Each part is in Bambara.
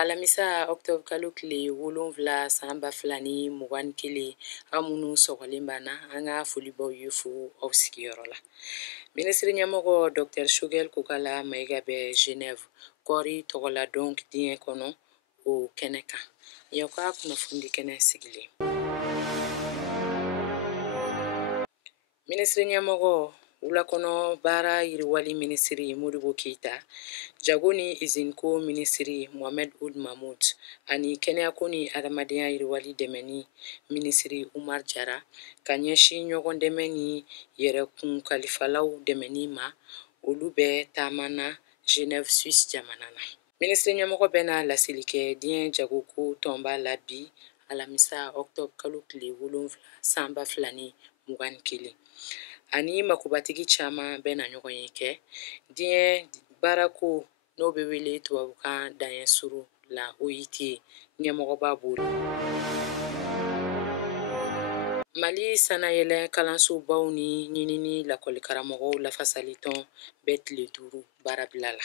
Alamisa Octobre kalo tile 7 san 2021 an minnu sɔgɔlen banna an ka folibaw ye fo aw sigiyɔrɔ la. Minisiri ɲɛmɔgɔ Dr Choguel Kokala Mayiga bɛ Genève kɔɔri tɔgɔla donc diɲɛ kɔnɔ o kɛnɛ kan. Y'aw ka kunnafoni kɛnɛ sigilen. Minisiri ɲɛmɔgɔ wulakɔnɔ baara yiriwali minisiri Modibo Keita, jago ni izinko minisiri Mohamed Ould Mahmoud ani kɛnɛyako ni adamadenya yiriwali dɛmɛni minisiri Umar Jara ka ɲɛsin ɲɔgɔn dɛmɛ ni yɛrɛkun kalifalaw dɛmɛni ma, olu bɛɛ taamana Genève Suisse jamana na. Minisiri ɲɛmɔgɔ bɛna laseli kɛ diɲɛ jagoko tɔnba la bi Alamisa Octobre kalo tile 7 san 2021. Ani makubatigi caman bɛna ɲɔgɔn ye kɛ diɲɛ baarako n'o bɛ wele tubabukan danyɛsuru la OIT ɲɛmɔgɔba bolo. Mali sanayɛlɛ kalansobaw ni ɲinini lakɔlikaramɔgɔw lafasalitɔn bɛ tile 5 baarabila la.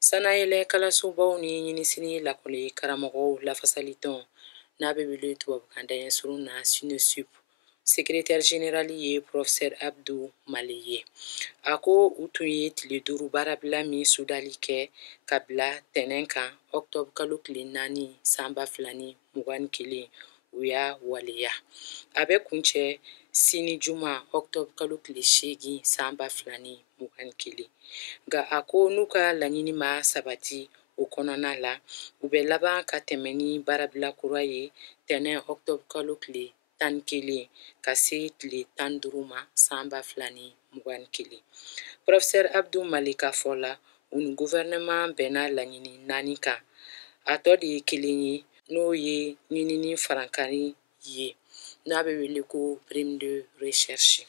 Sanayɛlɛ kalansobaw ni ɲinisini lakɔlikaramɔgɔw lafasalitɔn n'a bɛ wele tubabukan danyɛsuru na SINESUP Secrétaire général ye Professeur Abdou Male ye. A ko u tun ye tile 5 baarabila min sudali kɛ ka bila tɛnɛn kan Octobre kalo tile 4 san 2021 u y'a waleya. A bɛ kuncɛ sini juma Octobre kalo tile 8 san 2021. Nka a ko n'u ka laɲini ma sabati o kɔnɔna la, u bɛ laban ka tɛmɛ ni baarabila kura ye tɛnɛn Octobre kalo tile 11 ka se tile 15 ma san 2021. Professeur Abdou Male ka fɔ la, u ni gouvernement bɛnna laɲini 4 kan. A tɔ de ye 1 ye, n'o ye ɲinini farankari ye, n'a bɛ wele ko prime de recherche.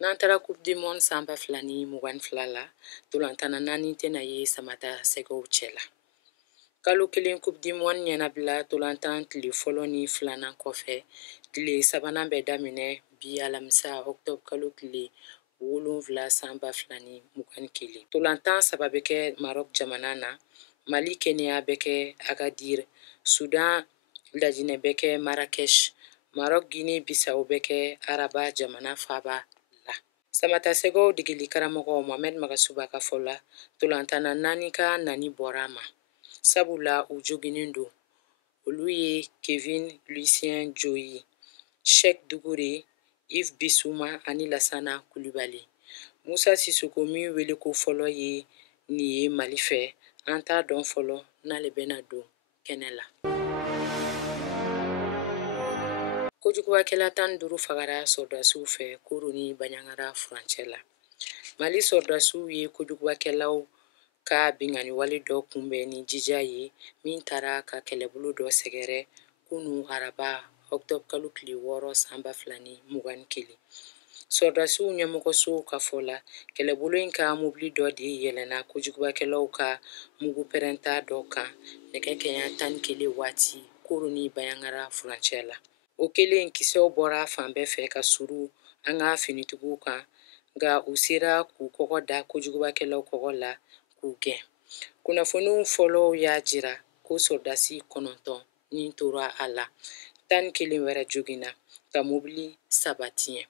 N'an taara Coupe du Monde san 2022 la, ntolantan 4 tɛna ye samata sɛgɛw cɛ la. Kalo 1 Coupe du Monde ɲɛnabila ntolantan tile fɔlɔ ni 2nan kɔfɛ, tile 3nan bɛ daminɛ bi Alamisa Octobre kalo tile 7 san 2021. Ntolantan 3 bɛ kɛ Maroc jamana na, Mali Kenya bɛ kɛ Agadir, Sudan Lajinɛ bɛ kɛ Marrakech, Maroc Guinée Bissau bɛ kɛ Araba jamana faaba la. Samata sɛgɛw degeli karamɔgɔ Mohamed Magasuba ka fɔ la, ntolantan 4 ka nani bɔra ma. Sabula u joginen don. Olu ye Kevin Lucien Joyi, Cheikh Dougouré, Yves Bissouma ani Lassana Coulibaly. Musa Sissoko min wele ko fɔlɔ ye nin ye Mali fɛ, an t'a dɔn fɔlɔ n'ale bɛna don kɛnɛ la. Kojugubakɛla 15 fagara sɔrdasiw fɛ Koro ni Baɲaŋara furancɛ la. Mali sɔrdasiw ye kojugubakɛlaw ka binganiwale dɔ kunbɛn ni jija ye min taara ka kɛlɛbolo dɔ sɛgɛrɛ kunu Araba Octobre kalo tile 6 san 2021. Sɔrdasiw ɲɛmɔgɔso ka fɔ la, kɛlɛbolo in ka mobili dɔ de yɛlɛnna kojugubakɛlaw ka mugu pɛrɛnta dɔ kan nɛgɛ kanɲɛ 11 waati Koro ni Baɲaŋara furancɛ la. O kelen kisɛw bɔra fan bɛɛ fɛ ka suru an ka finitigiw kan, nka u sera k'u kɔgɔ da kojugubakɛlaw kɔgɔ la k'u gɛn. Kunnafoniw fɔlɔw y'a jira ko sɔrdasi 9 ni tora a la, 11 wɛrɛ joginna ka mobili 3 tiɲɛ.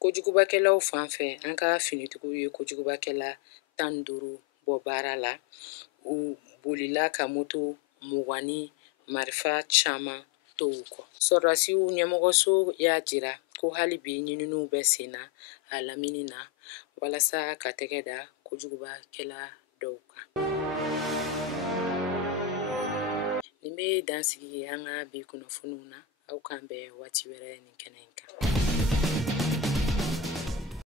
Kojugubakɛlaw fan fɛ an ka finitigiw ye kojugubakɛla 15 bɔ baara la, u bolila ka moto 20 ni marifa caman to u kɔ. Sɔrdasiw ɲɛmɔgɔso y'a jira ko hali bi ɲininiw bɛ sen na a lamini na walasa ka tɛgɛ da kojugubakɛla dɔw kan. Nin bɛ dansigi an ka bi kunnafoniw na, aw kan bɛn waati wɛrɛ nin kɛnɛ in kan.